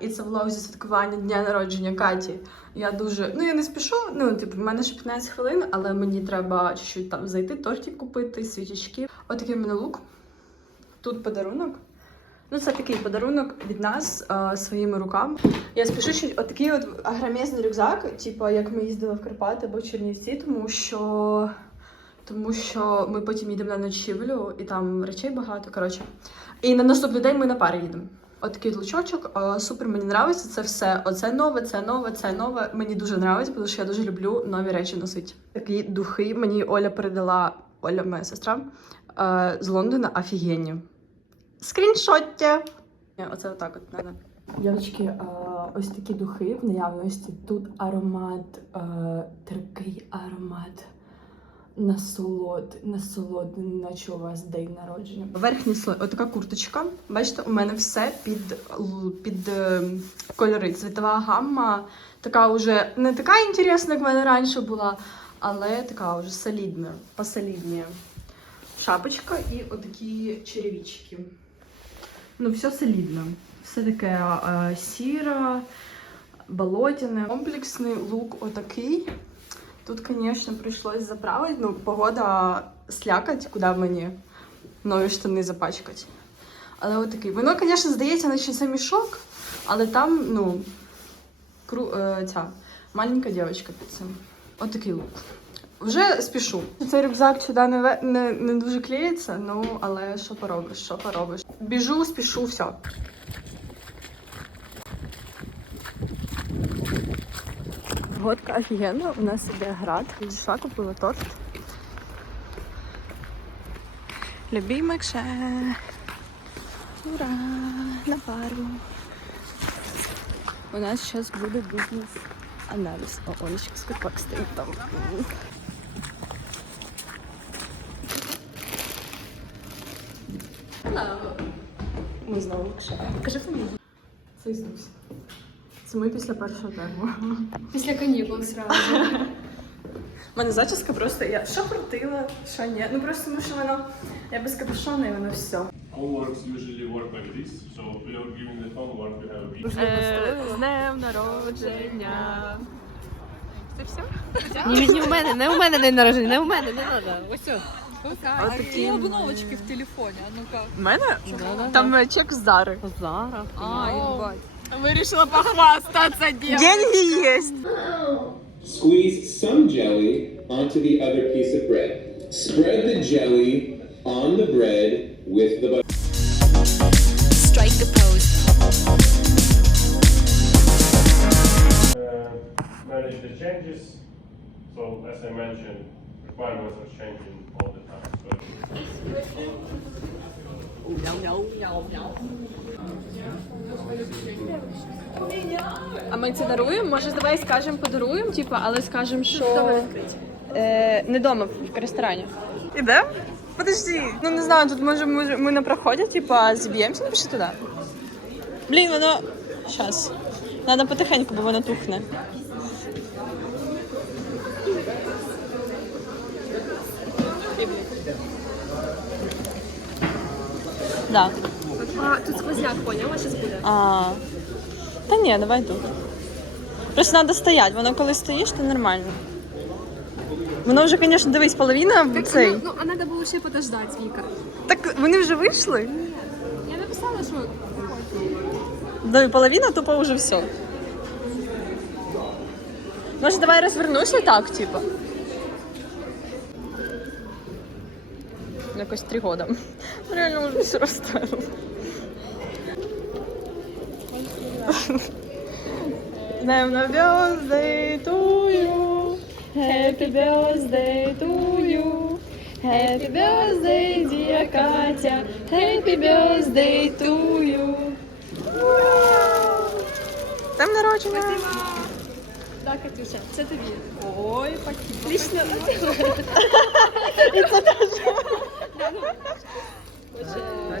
і це влог зі святкування дня народження Каті. Я дуже. Ну я не спішу. Ну, типу, в мене ще 15 хвилин, але мені треба чуть-чуть там зайти, тортик купити, свічечки. Отакий в мене лук. Тут подарунок. Ну, це такий подарунок від нас е, своїми руками. Я спішу що отакий от агромезний рюкзак, типу, як ми їздили в Карпати або в Чернівці, тому що. Тому що ми потім їдемо на ночівлю, і там речей багато. Коротше. І на наступний день ми на пари їдемо. Отакий от лучочок, е, супер мені подобається. Це все. Оце нове, це нове, це нове. Мені дуже подобається, тому що я дуже люблю нові речі носити. Такі духи мені Оля передала, Оля, моя сестра, е, з Лондона офігенні. Скріншоття. Оце отак от надо. Дівчатки, ось такі духи в наявності. Тут аромат, е, терпкий аромат. Насолод, насолод, наче у вас день народження. Верхній слой, отака курточка. Бачите, у мене все під, під е, кольори. Цвітова гамма така вже не така інтересна, як в мене раніше була, але така вже солідна, посолідніє. Шапочка і отакі черевички. Ну, все солідно. Все таке е, сіре, болотяне. Комплексний лук отакий. Тут, звісно, прийшлось заправити. Ну, погода слякать, куди мені нові штани запачкати. Але отакий. Воно, звісно, здається, наче це мішок, але там, ну, кру... е, ця маленька дівчинка під цим. Отакий лук. Вже спішу. Цей рюкзак сюди не, не, не дуже клеїться, ну, але що поробиш, що поробиш. Біжу, спішу, все. Водка офігенна, у нас іде град. Підійшла, купила торт. Любимекше. Ура! На пару. У нас зараз буде бізнес-аналіз. О, Олечка Скопак стоїть там. Ми знову лакше. Кажи фамілію. Це Ісус. Це ми після першого терму. Після канікул сразу. У мене зачіска просто я що крутила, що ні. Ну просто тому що воно я без капюшона і воно все. Homeworks usually work like this. So without giving the homework, we have a. З днем народження. Це все? Ні, не у мене, не у мене день народження, не у мене, не треба. Ось. А такі обновочки в телефоні, а ну-ка. У мене? Там е, чек з Зари. Зараз. А, їбать. Вирішила похвастатися дівчинкою. Деньги є. Squeeze some jelly onto the other piece of bread. Spread the jelly on the bread with the butter. Strike a pose. Uh, manage the changes. So as I mentioned, requirements are changing all the time. So А ми це даруємо? Може, давай скажемо, подаруємо, типу, але скажемо, що е, не вдома в ресторані. Ідемо? Подожди. Ну не знаю, тут може ми, ми на проході, типу, зіб'ємося, напиши туди. Блін, воно. Щас. Надо потихеньку, бо воно тухне. Да. А, тут сквозняк, поняла, зараз буде. А. Та ні, давай тут. Просто треба стояти, воно коли стоїш, то нормально. Воно вже, звісно, дивись, половина Так, цей. ну, ну, а треба було ще подождати, Віка. Так вони вже вийшли? Я написала, що Ну і половина тупо вже все. Може, давай розвернуся так, типу. Якось три года. Реально вже все розставило. Днем на birthday to you. Happy birthday to you. Happy birthday, dear Катя. Happy birthday to you. Днем народження. так, Катюша, це тобі. Ой. Лично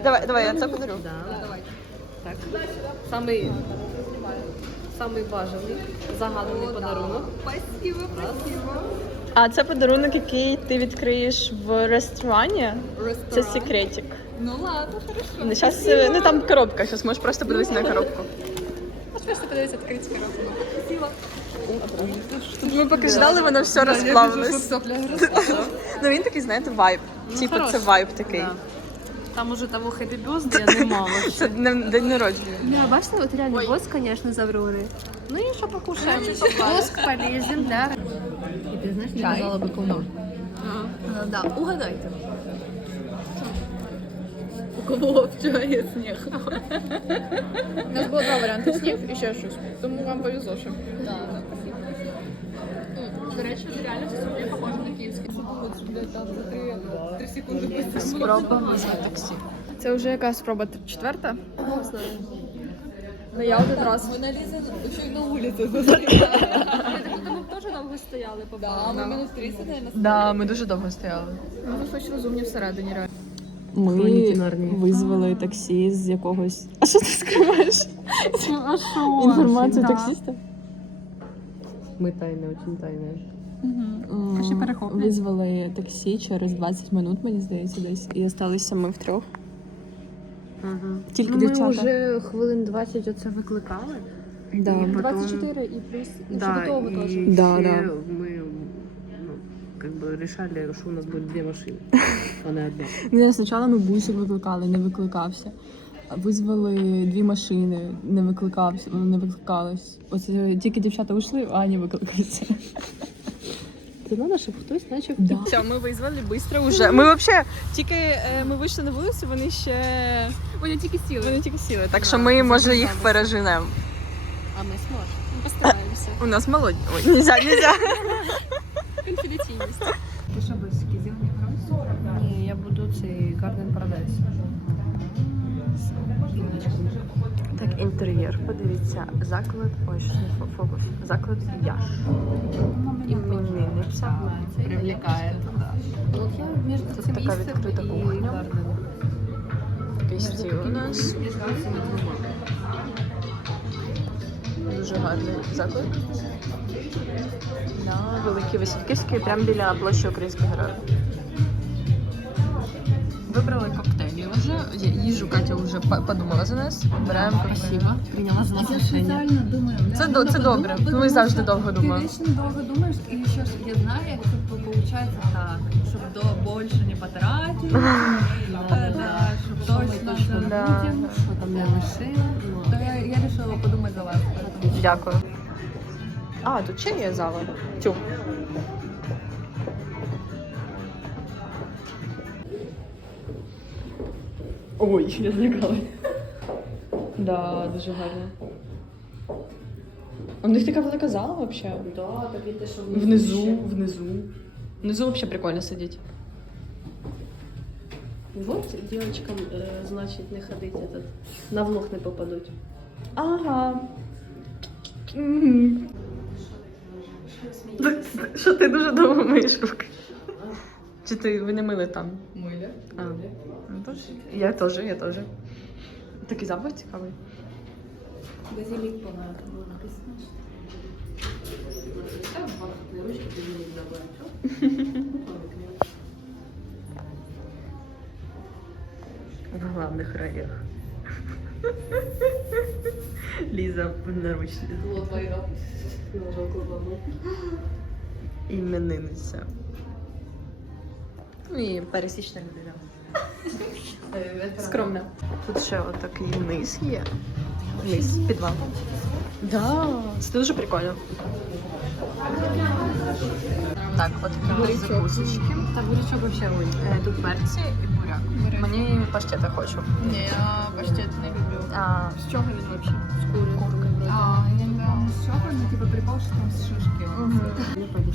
Давай, давай, я це подарю. Так. Самий, самий бажаний, загаданий подарунок. Спасибо, спасибо. А це подарунок, який ти відкриєш в ресторані. Це секретик. Ну ладно, хорошо. Ну, Зараз, ну там коробка, зараз можеш просто подивитися на коробку. Можеш просто подивитися відкриті коробку. Красиво. Ми поки ждали, воно все розплавилось. Ну він такий, знаєте, вайб. Типу, це вайб такий. Там уже того happy birthday немало. Це днем- день народження. Да, бачите, от реально воск, конечно, из Авроры. Ну и еще покушаем. Воск полезен, да. И ты знаешь, не казала бы кому. Ну, да, угадайте. У кого вчає сніг? У нас було два варіанти сніг і ще щось. Тому вам повезло ще. До речі, реально все можна 3. Спробуємо за таксі. Це вже яка спроба четверта? Ну я один раз. Вона лізе, що й на вулиці Ми теж довго стояли, побачили. Ми мінус 30, Да, ми дуже довго стояли. Ну, ми хоч розумні всередині реально. Ми визвали таксі з якогось. А що ти скриваєш? Інформацію таксиста? Ми тайны, очень тайные. тайне. ще перехоплюють. Визвали таксі через 20 минут, мені здається, десь. І залишилися ми втрьох. Тільки Ну, ми дівчата. вже хвилин 20 оце викликали. Да. І потім- 24 і плюс ну, ще Да, до того и теж. Да, все да. мы ну, как бы решали, что у нас будет две машины, а не одна. Не, спочатку ми бусик викликали, не викликався. Визвали дві машини, не викликався, не викликалось. Оце тільки дівчата ушли, а Аня викликається. Це треба, щоб хтось почав Да. Все, ми визвали швидко вже. Ми взагалі тільки е, ми вийшли на вулицю, вони ще Вони тільки сіли. вони тільки сіли. Так що ми може їх переженемо. А ми зможемо. Ми постараємося. У нас молодь. Ой, нельзя, нельзя. Конфіденційність. Інтер'єр. Подивіться, заклад. Ой, щось не фокус. Заклад Яш. Іменинниця. Привлекает, да. Ну, я між Тут така відкрита кухня. Такий стіл у нас. Дуже гарний заклад. На великій Васильківській, прямо біля площі Українських героїв. Вибрали Їжу Катя вже по- подумала за нас. Беремо Спасибо. Прийняла за нас рішення. думаю. Це, до- це добре. Ми завжди довго Ты думаємо. вечно долго думаешь, и еще ж я знаю, как бы получается так, чтобы до больше не потратить, да, да, чтобы точно забудем, Да. Що там не лишили. то я, я решила подумать за вас. Дякую. А, тут ще є зала. Тю. Ой, я злякала. Да, дуже гарно. У них така велика зала взагалі. Да, так і те, що Внизу, внизу. Внизу взагалі прикольно сидіти. Вот девочкам, э, значит, не ходить этот, на влог не попадуть. Ага. Мгм. Що ти дуже довго миєш руки? Чи ти ви не мили там? Мыли. А, ну, я теж, я теж. Такий запах цікавий. Базилик было написано. В главных ролях. Ліза в наручниці. Іменинниця. Ну і пересічна людина. Скромна. Тут ще отакий низ є. Низ, підвал. Да, це дуже прикольно. Так, от такі закусочки. Та бурячок вообще ой. Е, Тут перці і буряк. Мені паштета хочу. Ні, я паштет не люблю. А, З чого він взагалі? З кури. А, я не знаю, с чего, ну типа прикол, что там с шишки.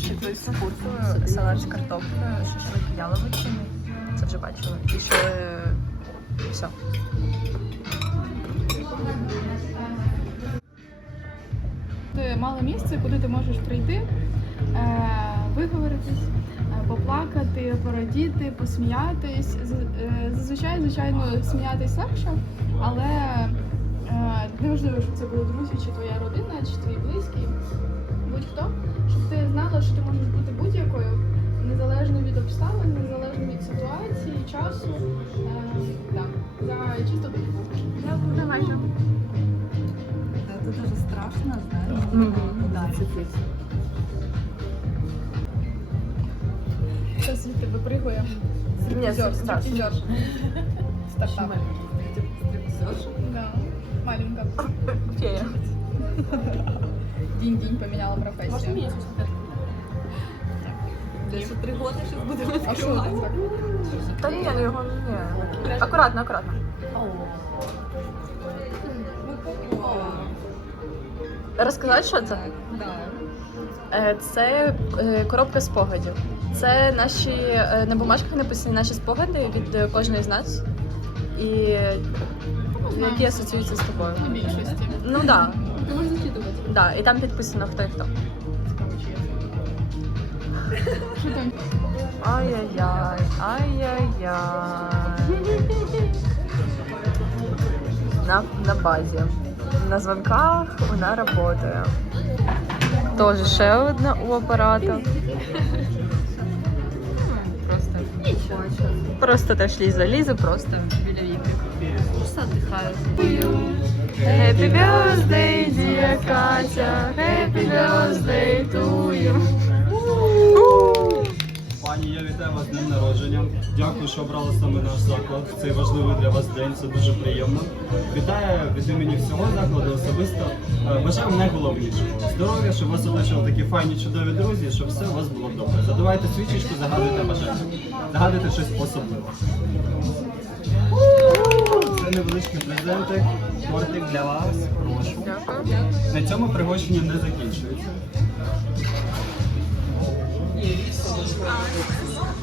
Шашлик з куркою, салат з картоплею, шашлик яловичини. Це вже бачила. І ще все. Це мало місце, куди ти можеш прийти, е, виговоритись, е, поплакати, порадіти, посміятись. Е, Зазвичай, звичайно, сміятись легше, але е, неважливо, щоб це були друзі, чи твоя родина, чи твої близькі, будь-хто, щоб ти знала, що ти можеш бути будь-якою, незалежно від обставин, незалежно від ситуації, часу. Е, так, за чисто Давай. Це дуже страшно, знаєш. Ударити. Зараз звідти випригує. Ні, так. стриптизер. Стартап. Да. Маленька. Фея. Дінь-дінь поміняла професію. 10 роки зараз будемо А що відкривати. Та ні, ну його ні. Акуратно, акуратно. Розказати, що це? Е, Це е, коробка спогадів. Це наші е, на бумажках написані наші спогади від кожної з нас, і які асоціюються з тобою. У більшості. Ну так, да, Ти можеш зачитувати. да, і там підписано хто і хто. Що там? Ай-яй-яй, ай-яй-яй. На, на базі. На звонках вона працює. Тоже ще одна у апарата. Просто хоче. Просто теж Ліза. Ліза просто. Біля віки. Просто віддихаю. Happy birthday, dear Катя. Happy birthday to you. Пані, я вітаю вас з днем народження. Дякую, що обрали саме наш заклад. Цей важливий для вас день. Це дуже приємно. Вітаю від імені всього закладу особисто. Е, Бажаю найголовнішого. Здоров'я, щоб вас оточили такі файні, чудові друзі, щоб все у вас було добре. Задавайте свічечку, загадуйте бажання. Загадуйте щось особливе. Це невеличкі презенти. Тортик для вас. Прошу. На цьому пригощення не закінчується.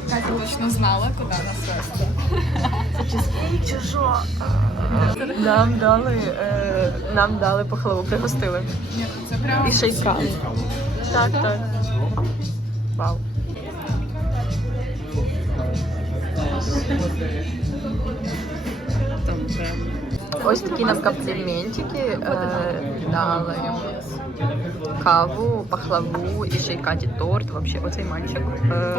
Катя точно знала, куди нас вести. Чужо. Нам дали, е, нам дали пахлаву, пригостили. Ні, це прям І ще й каву. Так, так. Вау. Ось такі нам компліментики е, дали. Каву, пахлаву і ще й Каті торт. Вообще, оцей мальчик. Е,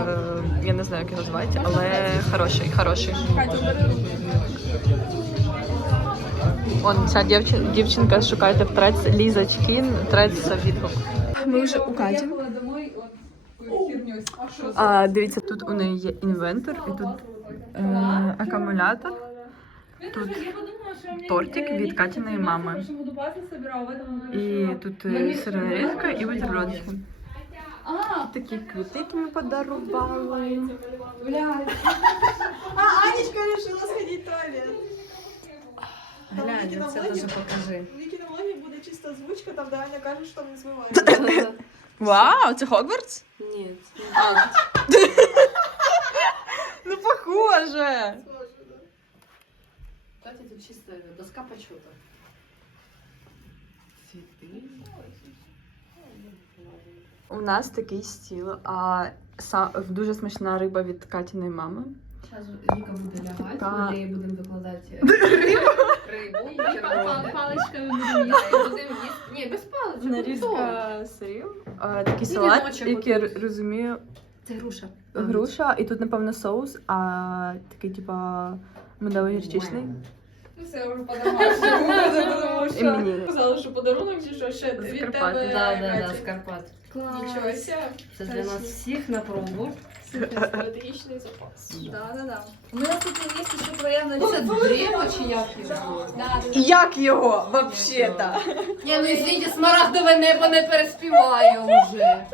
я не знаю, як його звати, але хороший, хороший. Он ця дівчин, дівчинка шукайте в трец Ліза Чкін, трец відгук. Ми вже у Каті. А, дивіться, тут у неї є інвентор, і тут е, акумулятор. Тут тортик від Катіної мами. І тут е, сирна різка і бутербродики. Такі квіти, які ми подарували. Глянь, це дуже покажи. В кінології буде чиста озвучка, там де Аня каже, що не змиває. Вау, це Хогвартс? Ні. Ну, похоже. Кстати, тут чисто доска почета. Цвіти. У нас такий стіл, а са- дуже смачна риба від Катіної мами. Зараз Віка буде лягати, на неї будемо викладати рибу, червоне. Паличками Ні, будемо їсти. Ні, без паличок. Нарізка сирів, а, такий салат, віночок який я отут. розумію, Це груша. груша, і тут, напевно, соус, а такий, типа, медовий гірчичний. Ну, це вже по-домашньому, тому І мені. Сказали, що подарунок чи що ще від Карпат. тебе, Да, да, да, Катя. з Карпат. Нічого ся. Це для нас всіх на пробу. Стратегічний запас. Да, да, да. У мене тут є ще твоя Це древо чи як його? Як його, вообще-то? Ні, ну извините, смарагдове небо не переспіваю вже.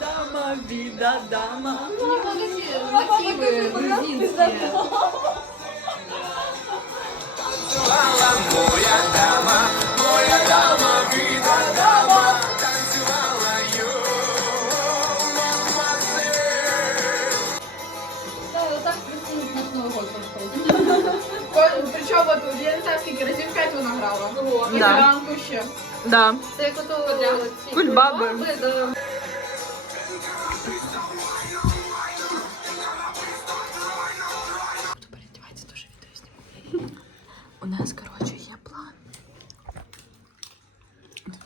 Дама, віда, дама. У нього такі мотиви грузинські. Так, Новий год прошлий. Причому я не знаю, скільки разів Катя вона грала. І Да. зранку ще. Да. Це як ото Кульбаби. да.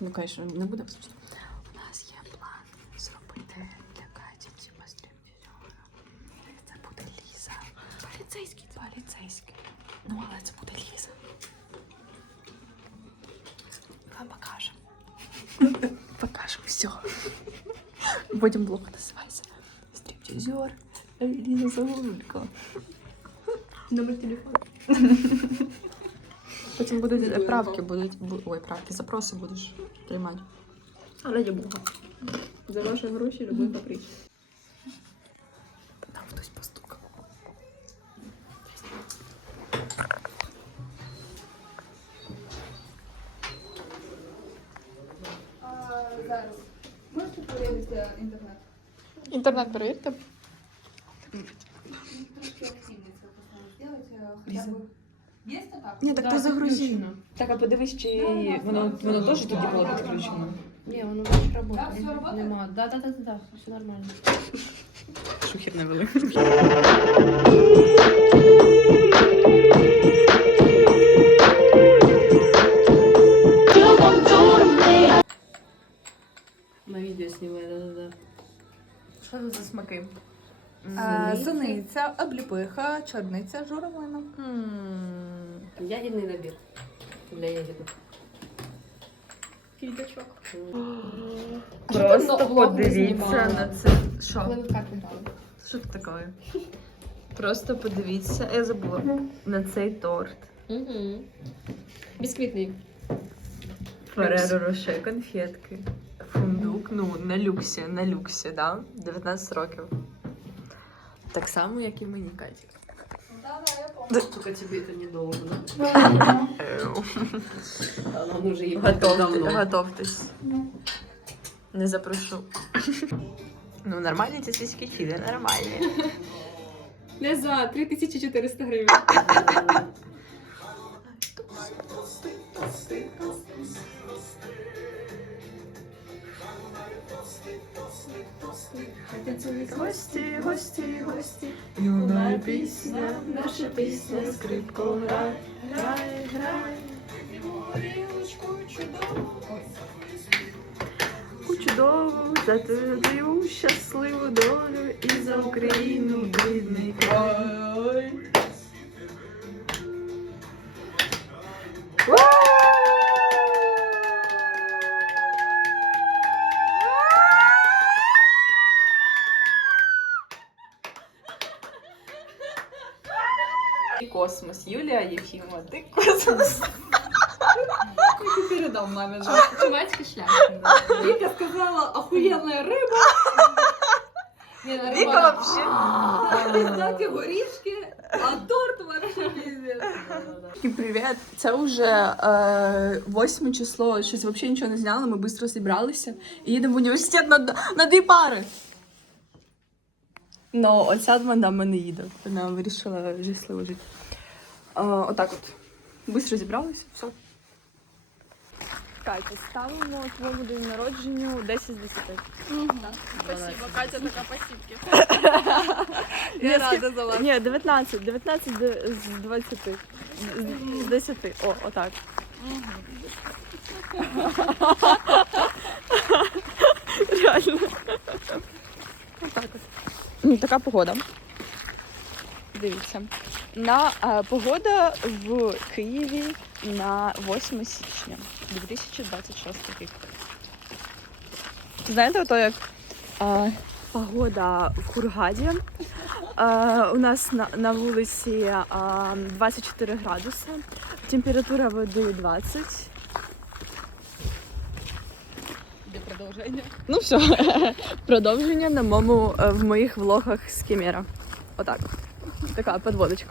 Ну, конечно, не буде послухати. У нас є план Ну, але це буде Ліза. Вам покажемо. Покажемо все. Будем блог называется. Стриптизер. Лиза Загулка. Номер телефона. Потім будуть правки, будуть. бу- Ой, правки, запроси будеш приймати. Раді Бога. За ваші гроші любий каприч. Там хтось постукав. Зараз. Можете перевірити інтернет? Інтернет перевірте. Ні, так ти загрузила. Так, а подивись, чи воно, воно теж тоді було підключено. Ні, воно більше працює. Нема. Да, да, да, да, да, все нормально. Шухер не вели. На відео знімає, да-да-да. Що це за смаки? Суниця, обліпиха, чорниця, журавлина. Ягідний набір. Для ягідних. Кілька Просто подивіться на це. Що? Що це таке? Просто подивіться, я забула на цей торт. Угу. Бісквітний. Фереро Роше, конфетки. Фундук, ну, на люксі, на люксі, да? 19 років. Так само, як і мені, Каті. Только тебе это недолго, да? А он уже ебать как Готовте, давно. готовтесь. Не запрошу. Ну, нормальні ці свічки фіди, нормальні. Не за 3400 гривень. Гості, гості, гості, юна пісня, наша пісня, скрипко грай, грай, грай. У чудову, за твою щасливу долю і за Україну рідний край. Космос, Юлія Єфімова, ти космос. Передам мамі. Чумацький шлях. Віка сказала, охуєнна риба, Ні, на Віка риба. вообще. знаки горішки, а торт вообще пиздец. Всім привіт! Це вже е, 8 число, щось взагалі нічого не зняли, ми швидко зібралися і їдемо в університет на, на дві пари. Ну, оця вона не їде. Вона вирішила щасливо жити. Отак от. Быстро зібралися, все. Катя, ставимо твоєму день народженню 10 з 10. Спасибо, Катя така пасівки. Я рада за вас. Ні, 19, 19 з 20. З, з 10. О, отак. Реально. Отак от. Ну, Така погода. Дивіться. На е, погода в Києві на 8 січня 2026 рік. Знаєте, ото як е, погода в Хургаді. Е, у нас на, на вулиці е, 24 градуси, температура води 20. Продовження? Ну все, продовження на моєму, е, в моїх влогах з Кемера. Отак. Така подводочка.